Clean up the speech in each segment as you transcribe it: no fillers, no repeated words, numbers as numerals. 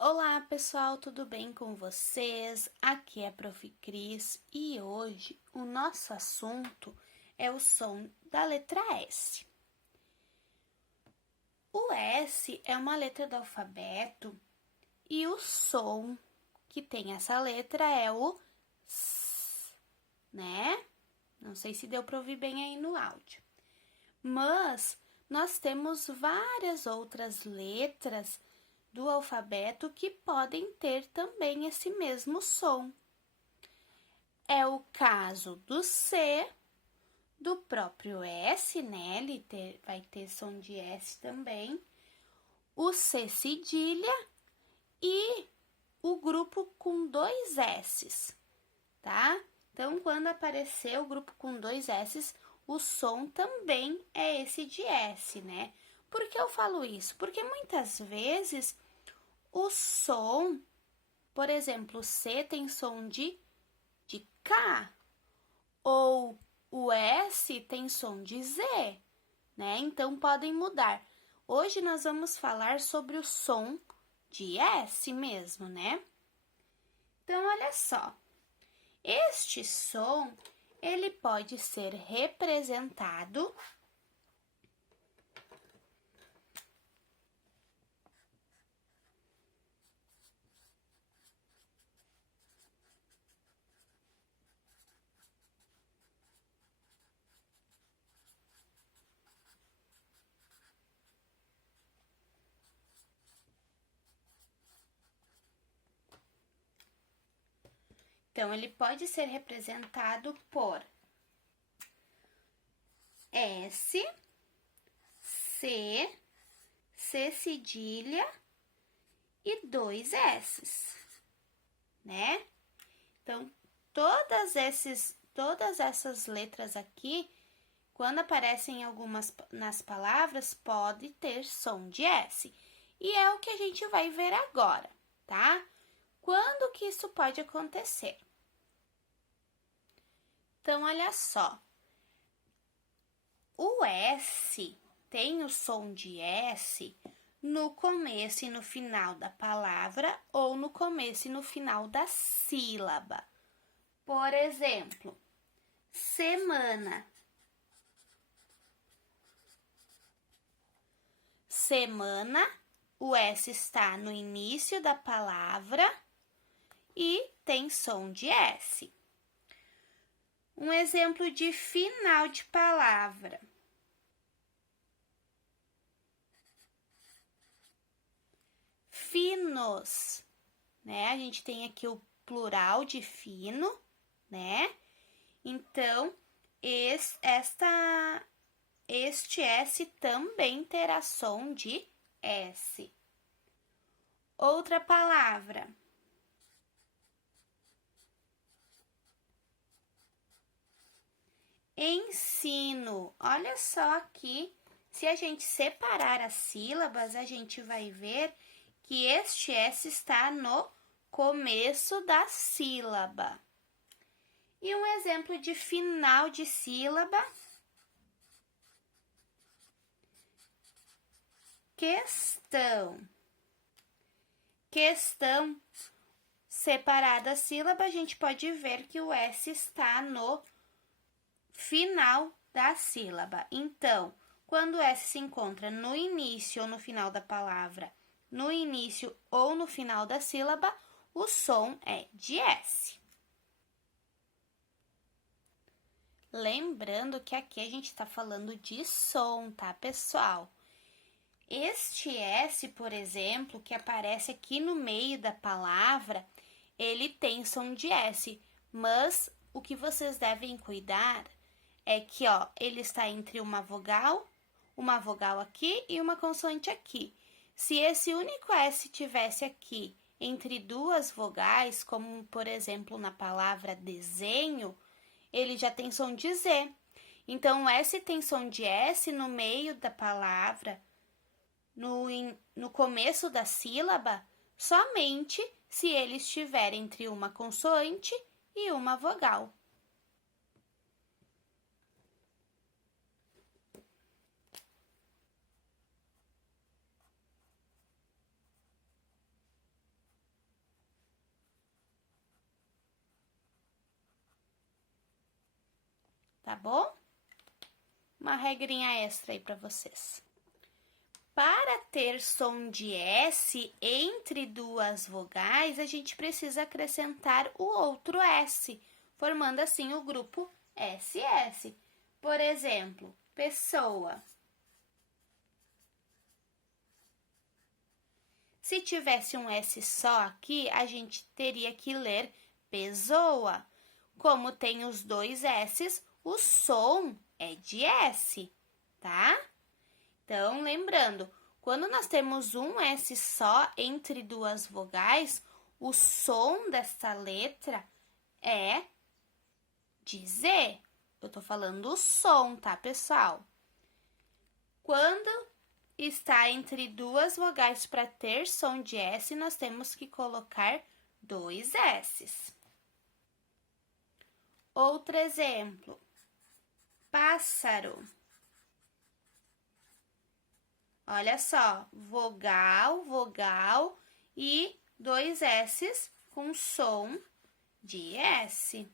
Olá pessoal, tudo bem com vocês? Aqui é a Prof. Cris e hoje o nosso assunto é o som da letra S. O S é uma letra do alfabeto e o som que tem essa letra é o S, né? Não sei se deu para ouvir bem aí no áudio. Mas nós temos várias outras letras do alfabeto que podem ter também esse mesmo som. É o caso do C, do próprio S, né? Ele vai ter som de S também. O C cedilha e o grupo com dois S's, tá? Então, quando aparecer o grupo com dois S's, o som também é esse de S, né? Por que eu falo isso? Porque muitas vezes o som, por exemplo, o C tem som de K, ou o S tem som de Z, né? Então, podem mudar. Hoje nós vamos falar sobre o som de S mesmo, né? Então, olha só. Este som, ele pode ser representado Então, ele pode ser representado por S, C, C cedilha e dois S's, né? Então, todas essas letras aqui, quando aparecem nas palavras, pode ter som de S. E é o que a gente vai ver agora, tá? Quando que isso pode acontecer? Então, olha só. O S tem o som de S no começo e no final da palavra ou no começo e no final da sílaba. Por exemplo, semana. Semana, o S está no início da palavra e tem som de S. Um exemplo de final de palavra. Finos, né? A gente tem aqui o plural de fino, né? Então, este S também terá som de S. Outra palavra. Ensino. Olha só aqui, se a gente separar as sílabas, a gente vai ver que este S está no começo da sílaba. E um exemplo de final de sílaba. Questão. Questão. Separada a sílaba, a gente pode ver que o S está no final da sílaba. Então, quando o S se encontra no início ou no final da palavra, no início ou no final da sílaba, o som é de S. Lembrando que aqui a gente está falando de som, tá, pessoal? Este S, por exemplo, que aparece aqui no meio da palavra, ele tem som de S, mas o que vocês devem cuidar é que, ó, ele está entre uma vogal aqui e uma consoante aqui. Se esse único S tivesse aqui entre duas vogais, como por exemplo na palavra desenho, ele já tem som de Z. Então, o S tem som de S no meio da palavra, no começo da sílaba, somente se ele estiver entre uma consoante e uma vogal. tá bom? Uma regrinha extra aí para vocês. Para ter som de S entre duas vogais, a gente precisa acrescentar o outro S, formando assim o grupo SS. Por exemplo, pessoa. Se tivesse um S só aqui, a gente teria que ler pessoa. Como tem os dois S's, o som é de S, tá? Então, lembrando, quando nós temos um S só entre duas vogais, o som dessa letra é de Z. Eu tô falando o som, tá, pessoal? Quando está entre duas vogais para ter som de S, nós temos que colocar dois S's. Outro exemplo, pássaro. Olha só, vogal, vogal e dois S's com som de S,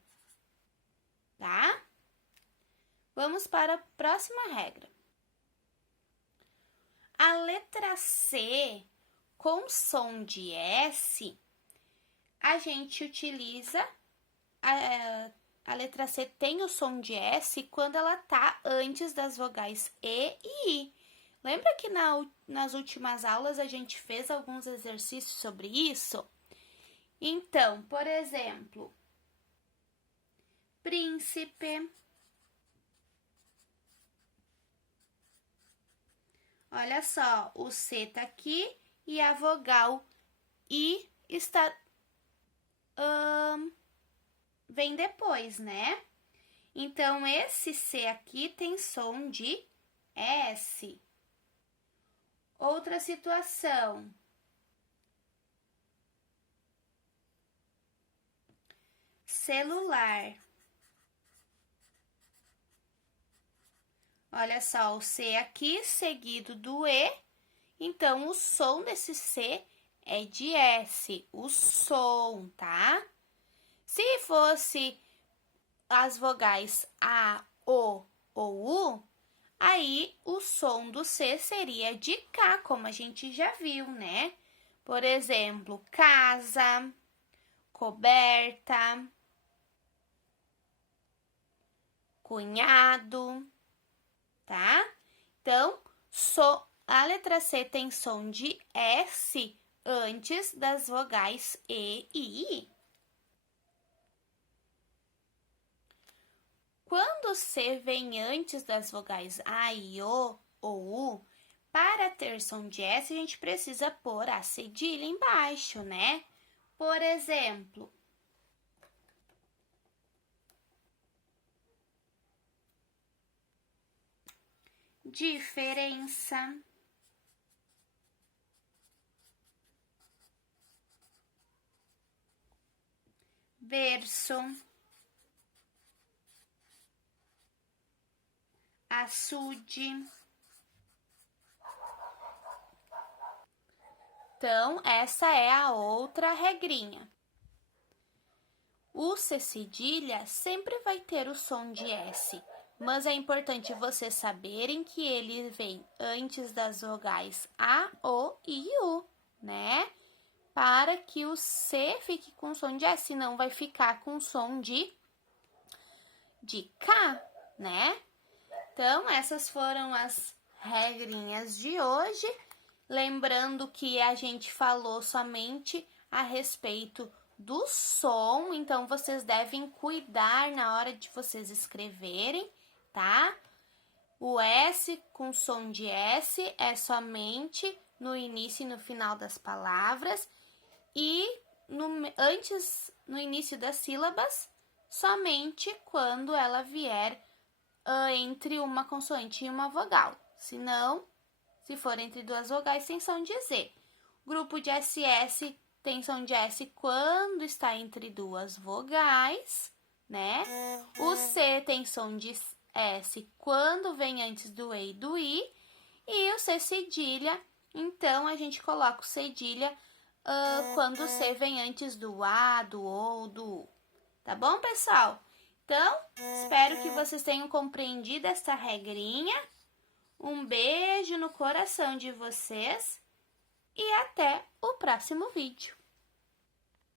tá? Vamos para a próxima regra. A letra C com som de S, a gente utiliza, a letra C tem o som de S quando ela tá antes das vogais E e I. Lembra que nas últimas aulas a gente fez alguns exercícios sobre isso? Então, por exemplo, príncipe. Olha só, o C tá aqui e a vogal I está vem depois, né? Então, esse C aqui tem som de S. Outra situação. Celular. Olha só, o C aqui seguido do E, então o som desse C é de S, o som, tá? Se fosse as vogais A, O ou U, aí o som do C seria de K, como a gente já viu, né? Por exemplo, casa, coberta, cunhado, tá? Então, a letra C tem som de S antes das vogais E e I. Quando o C vem antes das vogais A, I, O ou U, para ter som de S, a gente precisa pôr a cedilha embaixo, né? Por exemplo, diferença, berço, açude. Então, essa é a outra regrinha. O C cedilha sempre vai ter o som de S, mas é importante vocês saberem que ele vem antes das vogais A, O e U, né? Para que o C fique com som de S, senão vai ficar com som de K, né? Então, essas foram as regrinhas de hoje. Lembrando que a gente falou somente a respeito do som, então vocês devem cuidar na hora de vocês escreverem, tá? O S com som de S é somente no início e no final das palavras e no início das sílabas, somente quando ela vier entre uma consoante e uma vogal. Se for entre duas vogais, tem som de Z. O grupo de SS tem som de S quando está entre duas vogais, né? O C tem som de S quando vem antes do E e do I. E o C cedilha, então, a gente coloca o cedilha quando o C vem antes do A, do O, do U. Tá bom, pessoal? Então, espero que vocês tenham compreendido esta regrinha. Um beijo no coração de vocês e até o próximo vídeo.